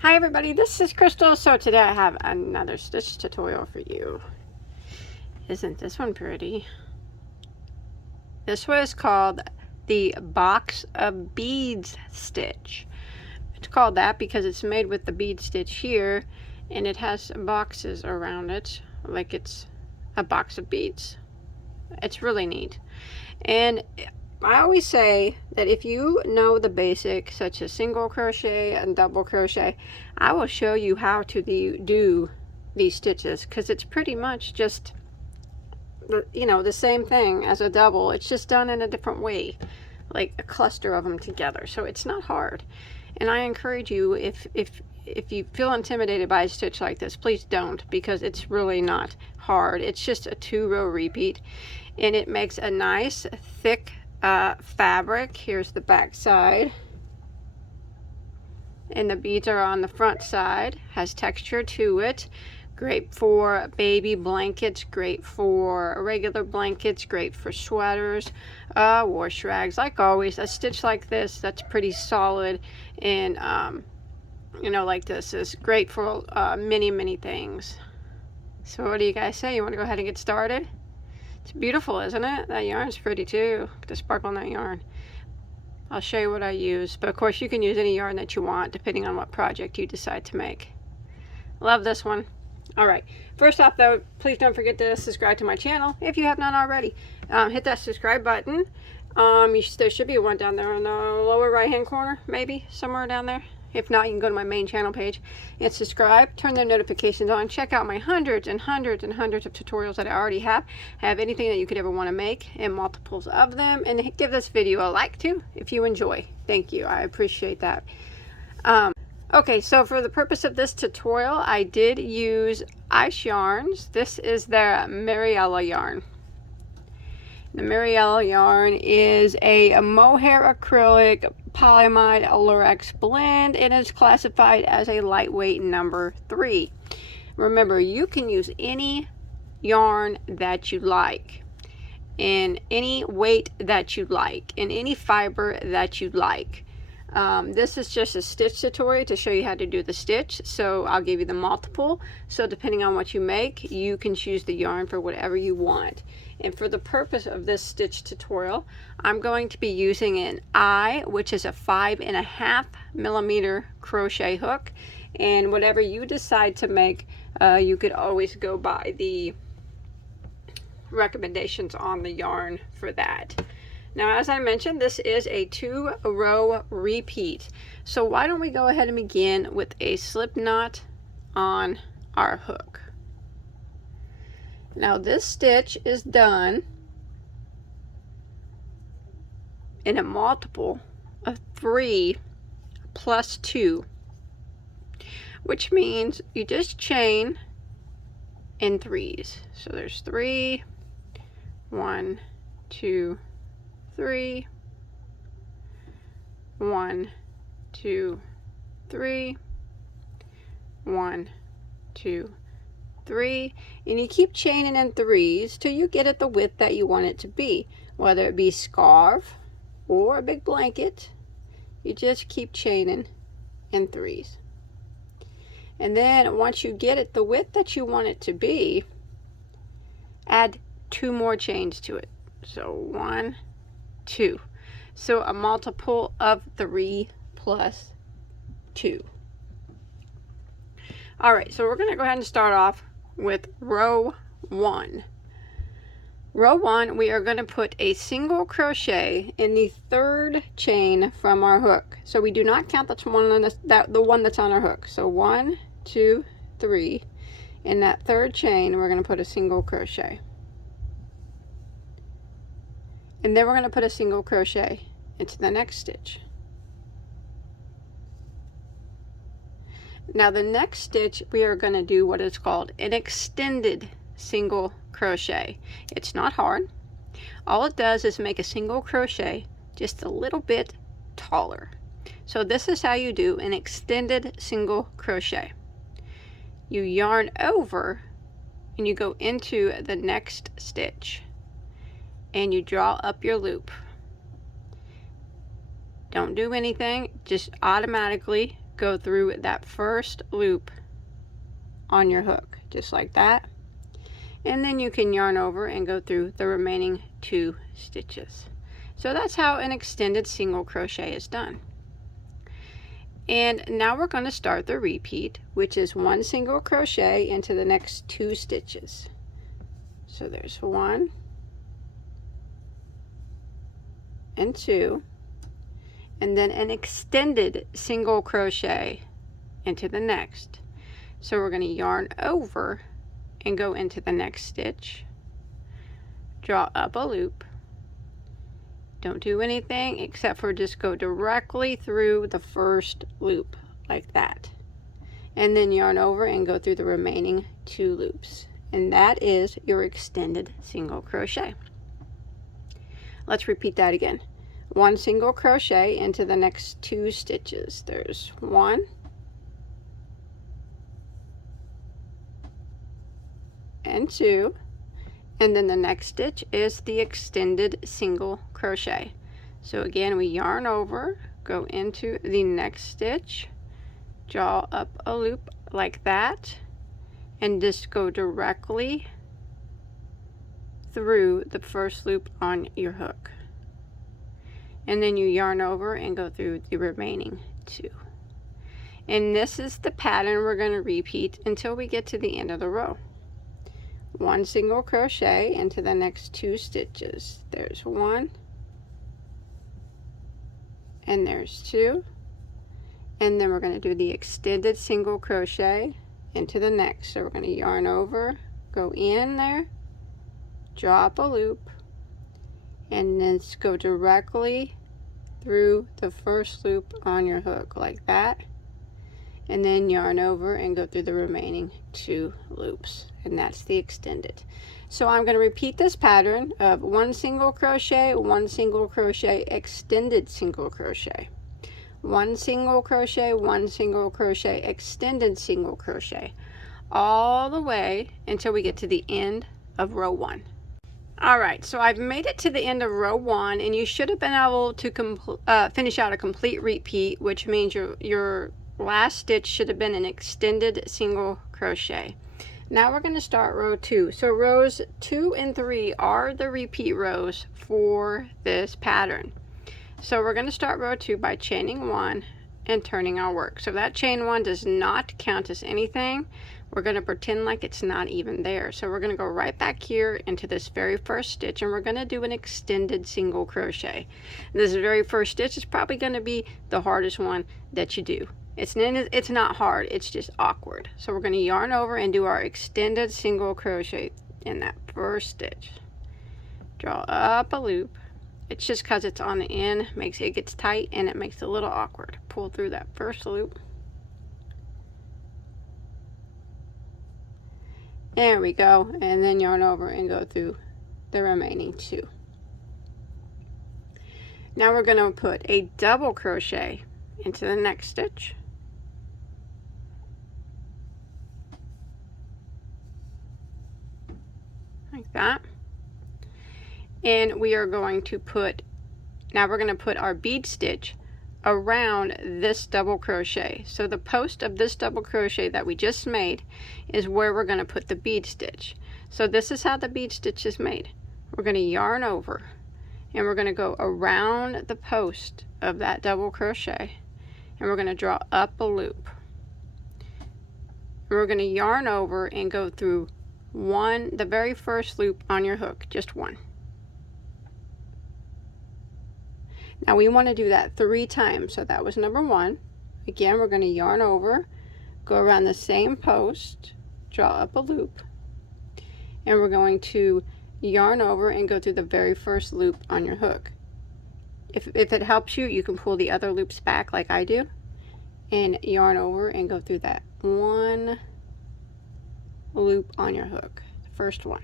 Hi everybody, this is Crystal. So today I have another stitch tutorial for you. Isn't this one pretty? This one is called the box of beads stitch. It's called that because it's made with the bead stitch here, and it has boxes around it like it's a box of beads. It's really neat. And I always say that if you know the basics, such as single crochet and double crochet, I will show you how to do these stitches, because it's pretty much just, you know, the same thing as a double. It's just done in a different way, like a cluster of them together. So it's not hard. And I encourage you, if you feel intimidated by a stitch like this, please don't, because it's really not hard. It's just a 2-row repeat, and it makes a nice thick fabric. Here's the back side, and the beads are on the front side. Has texture to it. Great for baby blankets, great for regular blankets, great for sweaters, wash rags. Like always, a stitch like this that's pretty solid and you know, like this is great for many things. So what do you guys say? You want to go ahead and get started? It's beautiful, isn't it? That yarn's pretty too. Look at the sparkle on that yarn. I'll show you what I use, but of course you can use any yarn that you want depending on what project you decide to make. Love this one. Alright, first off though, please don't forget to subscribe to my channel if you have not already. Hit that subscribe button. There should be one down there in the lower right hand corner, maybe somewhere down there. If not, you can go to my main channel page and subscribe, turn the notifications on, check out my hundreds and hundreds and hundreds of tutorials that I already have. Have anything that you could ever want to make, and multiples of them, and give this video a like too if you enjoy. Thank you, I appreciate that. Okay, so for the purpose of this tutorial, I did use ice yarns. This is their Mariella yarn. The Mariella yarn is a Mohair acrylic polymide lorex blend, and is classified as a lightweight number 3. Remember, you can use any yarn that you like, in any weight that you like, in any fiber that you like. This is just a stitch tutorial to show you how to do the stitch, so I'll give you the multiple. So depending on what you make, you can choose the yarn for whatever you want. And for the purpose of this stitch tutorial, I'm going to be using an eye, which is a 5.5 millimeter crochet hook. And whatever you decide to make, you could always go by the recommendations on the yarn for that. Now, as I mentioned, this is a 2-row repeat. So why don't we go ahead and begin with a slip knot on our hook. Now this stitch is done in a multiple of 3 plus 2, which means you just chain in 3s. So there's 3, 1, 2, 3, 1, 2, 3, 1, 2, 3, and you keep chaining in 3s till you get it the width that you want it to be, whether it be scarf or a big blanket. You just keep chaining in 3s, and then once you get it the width that you want it to be, add 2 more chains to it. So 1, 2, so a multiple of 3 plus 2. All right, so we're going to go ahead and start off with row 1. Row 1, we are going to put a single crochet in the 3rd chain from our hook. So we do not count the one that's on our hook. So 1, 2, 3. In that 3rd chain, we're going to put a single crochet. And then we're going to put a single crochet into the next stitch. Now the next stitch, we are going to do what is called an extended single crochet. It's not hard. All it does is make a single crochet just a little bit taller. So this is how you do an extended single crochet. You yarn over and you go into the next stitch and you draw up your loop. Don't do anything, just automatically go through that first loop on your hook, just like that. And then you can yarn over and go through the remaining 2 stitches. So that's how an extended single crochet is done. And now we're going to start the repeat, which is 1 single crochet into the next 2 stitches. So there's 1 and 2, and then an extended single crochet into the next. So we're going to yarn over and go into the next stitch, draw up a loop, don't do anything except for just go directly through the first loop like that, and then yarn over and go through the remaining 2 loops, and that is your extended single crochet. Let's repeat that again. 1 single crochet into the next 2 stitches. There's 1 and 2, and then the next stitch is the extended single crochet. So again, we yarn over, go into the next stitch, draw up a loop like that, and just go directly through the first loop on your hook, and then you yarn over and go through the remaining 2. And this is the pattern we're going to repeat until we get to the end of the row. 1 single crochet into the next 2 stitches. There's 1 and there's 2, and then we're going to do the extended single crochet into the next. So we're going to yarn over, go in there, drop a loop, and then go directly through the first loop on your hook like that, and then yarn over and go through the remaining 2 loops, and that's the extended. So I'm going to repeat this pattern of 1 single crochet, 1 single crochet, extended single crochet, 1 single crochet, 1 single crochet, extended single crochet, all the way until we get to the end of row 1. Alright, so I've made it to the end of row 1, and you should have been able to finish out a complete repeat, which means your last stitch should have been an extended single crochet. Now we're going to start row 2. So rows 2 and 3 are the repeat rows for this pattern. So we're going to start row 2 by chaining 1 and turning our work. So that chain 1 does not count as anything. We're going to pretend like it's not even there. So we're going to go right back here into this very first stitch, and we're going to do an extended single crochet. This very first stitch is probably going to be the hardest one that you do. It's not hard, it's just awkward. So we're going to yarn over and do our extended single crochet in that first stitch. Draw up a loop. It's just because it's on the end, it gets tight and it makes it a little awkward. Pull through that first loop. There we go, and then yarn over and go through the remaining 2. Now we're going to put a double crochet into the next stitch. Like that. And we are going to put, now we're going to put our bead stitch around this double crochet. So the post of this double crochet that we just made is where we're going to put the bead stitch. So this is how the bead stitch is made. We're going to yarn over and we're going to go around the post of that double crochet, and we're going to draw up a loop. And we're going to yarn over and go through the very first loop on your hook, just 1. Now we want to do that 3 times. So that was number 1. Again, we're going to yarn over, go around the same post, draw up a loop, and we're going to yarn over and go through the very first loop on your hook. If it helps you, you can pull the other loops back like I do, and yarn over and go through that 1 loop on your hook, the first one.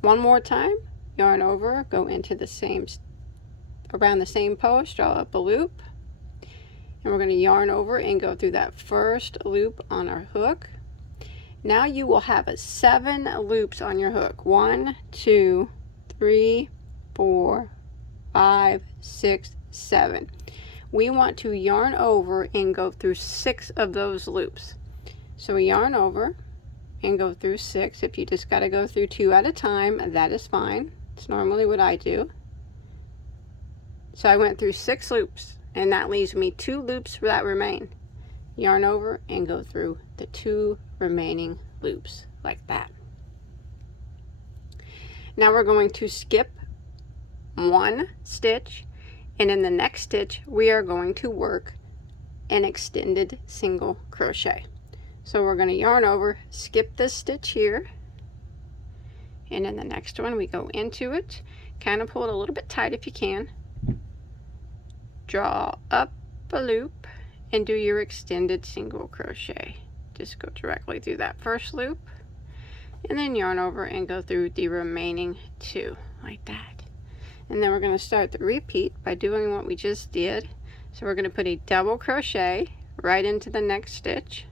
One more time, yarn over, go into the same, around the same post, draw up a loop, and we're going to yarn over and go through that first loop on our hook. Now you will have 7 loops on your hook. 1, 2, 3, 4, 5, 6, 7. we want to yarn over and go through 6 of those loops. So we yarn over and go through 6. If you just got to go through 2 at a time, that is fine. It's normally what I do. So I went through 6 loops, and that leaves me 2 loops that remain. Yarn over and go through the 2 remaining loops like that. Now we're going to skip 1 stitch, and in the next stitch we are going to work an extended single crochet. So we're going to yarn over, skip this stitch here, and in the next one we go into it, kind of pull it a little bit tight if you can, draw up a loop, and do your extended single crochet. Just go directly through that first loop, and then yarn over and go through the remaining 2 like that. And then we're going to start the repeat by doing what we just did. So we're going to put a double crochet right into the next stitch,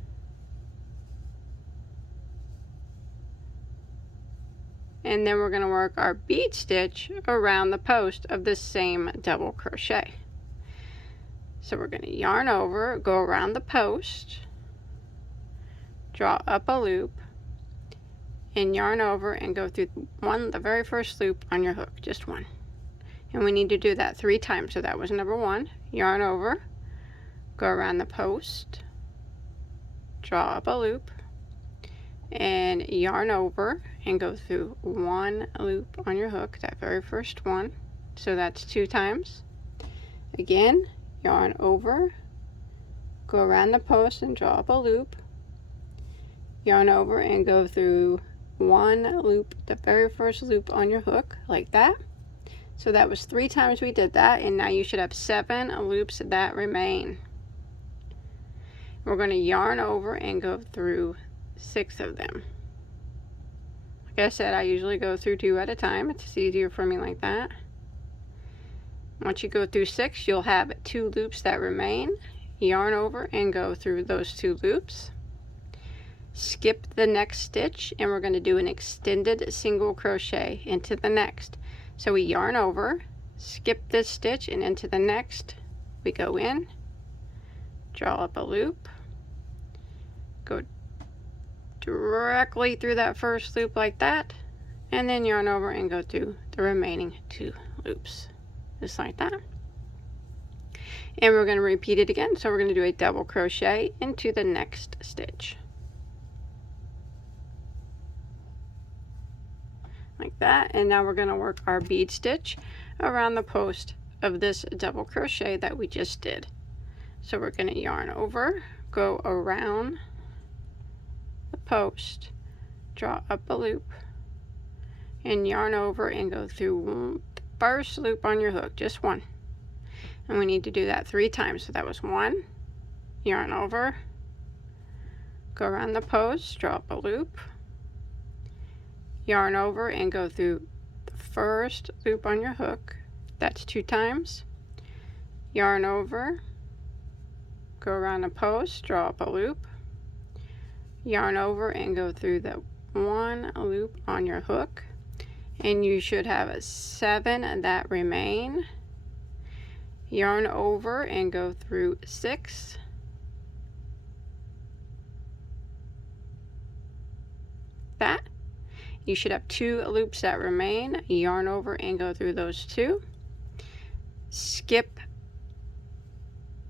and then we're going to work our bead stitch around the post of the same double crochet. So we're going to yarn over, go around the post, draw up a loop, and yarn over and go through the very first loop on your hook, just one. And we need to do that 3 times. So that was number 1. Yarn over, go around the post, draw up a loop, and yarn over and go through 1 loop on your hook, that very first one. So that's 2 times. Again, yarn over, go around the post and draw up a loop, yarn over and go through 1 loop, the very first loop on your hook, like that. So that was 3 times we did that, and now you should have 7 loops that remain. We're going to yarn over and go through 6 of them. Like I said, I usually go through 2 at a time. It's easier for me like that. Once you go through 6, you'll have 2 loops that remain. Yarn over and go through those 2 loops. Skip the next stitch, and we're going to do an extended single crochet into the next. So we yarn over, skip this stitch, and into the next we go in, draw up a loop, go directly through that first loop like that, and then yarn over and go through the remaining 2 loops, just like that. And we're going to repeat it again. So we're going to do a double crochet into the next stitch, like that. And now we're going to work our bead stitch around the post of this double crochet that we just did. So we're going to yarn over, go around the post, draw up a loop, and yarn over and go through the first loop on your hook, just 1. And we need to do that 3 times. So that was 1, yarn over, go around the post, draw up a loop, yarn over and go through the first loop on your hook, that's 2 times, yarn over, go around the post, draw up a loop, yarn over and go through the 1 loop on your hook, and you should have 7 that remain. Yarn over and go through 6, that. You should have 2 loops that remain. Yarn over and go through those 2. Skip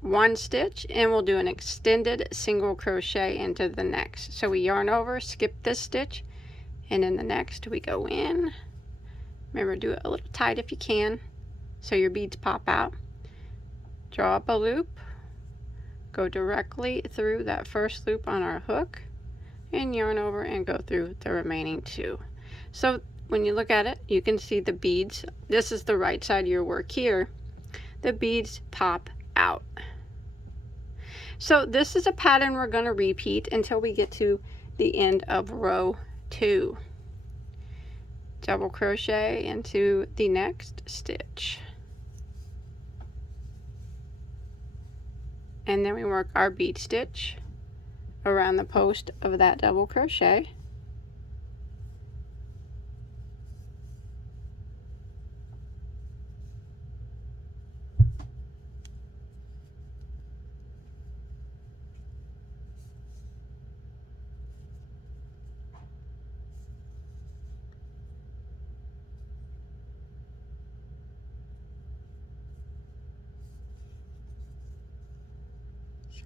1 stitch, and we'll do an extended single crochet into the next. So we yarn over, skip this stitch, and in the next we go in. Remember, do it a little tight if you can so your beads pop out. Draw up a loop, go directly through that first loop on our hook, and yarn over and go through the remaining 2. So when you look at it, you can see the beads. This is the right side of your work here. The beads pop out. So this is a pattern we're going to repeat until we get to the end of row 2. Double crochet into the next stitch, and then we work our bead stitch around the post of that double crochet,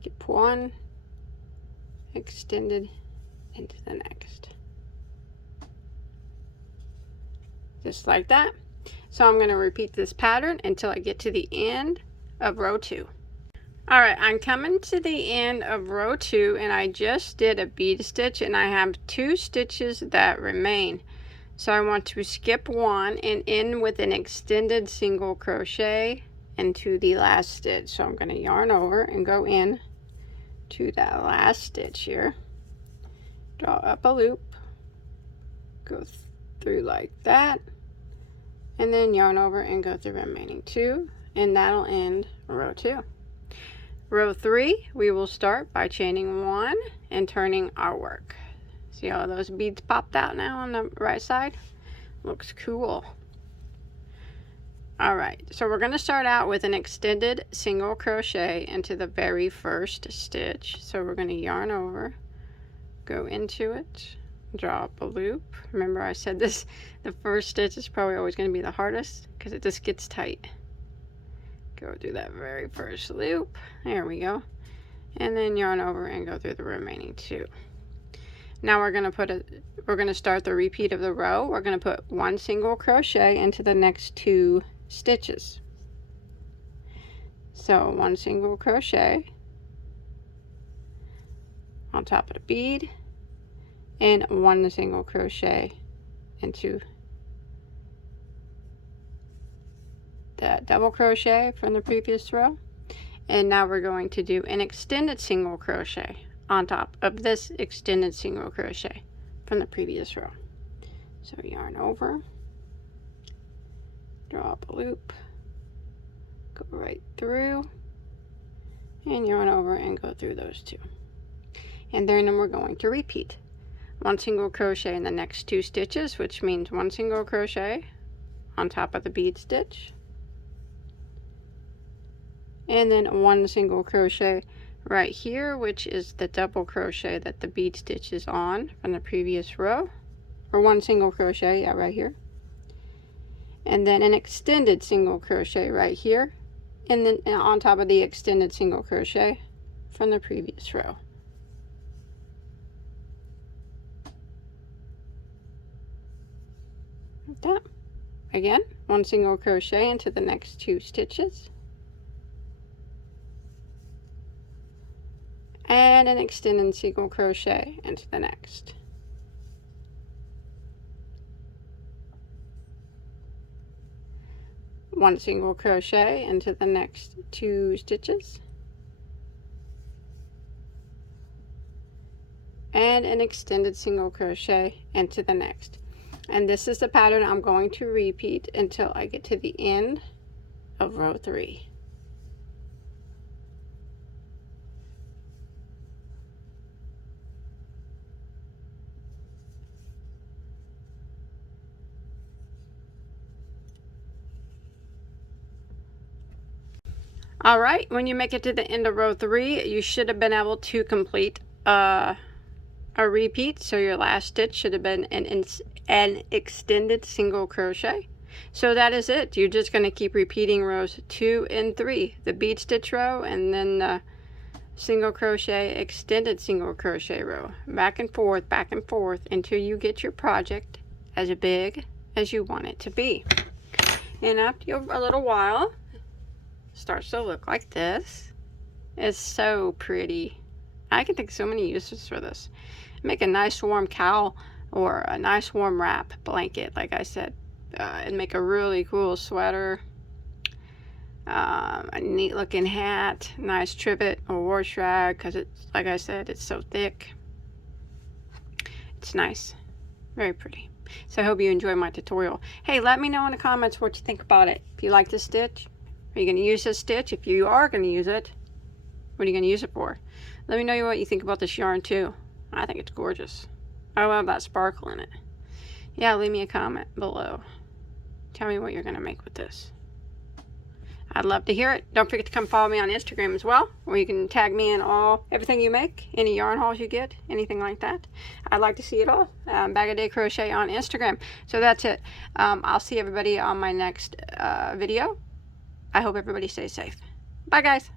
skip one, extended into the next, just like that. So I'm going to repeat this pattern until I get to the end of row 2. All right, I'm coming to the end of row 2, and I just did a bead stitch, and I have 2 stitches that remain. So I want to skip one and end with an extended single crochet into the last stitch. So I'm going to yarn over and go in to that last stitch here, draw up a loop, go through like that, and then yarn over and go through the remaining 2, and that'll end row 2. Row 3, we will start by chaining 1 and turning our work. See how those beads popped out now on the right side? Looks cool. Alright, so we're going to start out with an extended single crochet into the very first stitch. So we're going to yarn over, go into it, draw up a loop. Remember I said this, the first stitch is probably always going to be the hardest because it just gets tight. Go through that very first loop. There we go. And then yarn over and go through the remaining 2. Now we're going to start the repeat of the row. We're going to put 1 single crochet into the next 2 stitches. So 1 single crochet on top of the bead and 1 single crochet into that double crochet from the previous row. And now we're going to do an extended single crochet on top of this extended single crochet from the previous row. So yarn over, draw up a loop, go right through, and yarn over and go through those 2. And then we're going to repeat 1 single crochet in the next 2 stitches, which means 1 single crochet on top of the bead stitch, and then 1 single crochet right here, which is the double crochet that the bead stitch is on from the previous row, or 1 single crochet, yeah, right here, and then an extended single crochet right here, and then on top of the extended single crochet from the previous row. Like that. Again, 1 single crochet into the next 2 stitches, and an extended single crochet into the next. One single crochet into the next 2 stitches, and an extended single crochet into the next. And this is the pattern I'm going to repeat until I get to the end of row 3. All right, when you make it to the end of row 3, you should have been able to complete a repeat. So your last stitch should have been an extended single crochet. So that is it. You're just going to keep repeating rows 2 and 3, the bead stitch row, and then the single crochet, extended single crochet row, back and forth until you get your project as big as you want it to be. And after a little while, starts to look like this. It's so pretty. I can think of so many uses for this. Make a nice warm cowl or a nice warm wrap blanket, like I said, and make a really cool sweater, a neat looking hat, nice trivet or wash rag, because it's, like I said, it's so thick. It's nice, very pretty. So I hope you enjoyed my tutorial. Hey, let me know in the comments what you think about it. If you like this stitch, are you going to use this stitch? If you are going to use it, what are you going to use it for? Let me know what you think about this yarn too. I think it's gorgeous. I love that sparkle in it. Yeah, leave me a comment below. Tell me what you're going to make with this. I'd love to hear it. Don't forget to come follow me on Instagram as well, where you can tag me in everything you make, any yarn hauls you get, anything like that. I'd like to see it all. Bag a Day Crochet on Instagram. So that's it. I'll see everybody on my next video. I hope everybody stays safe. Bye, guys.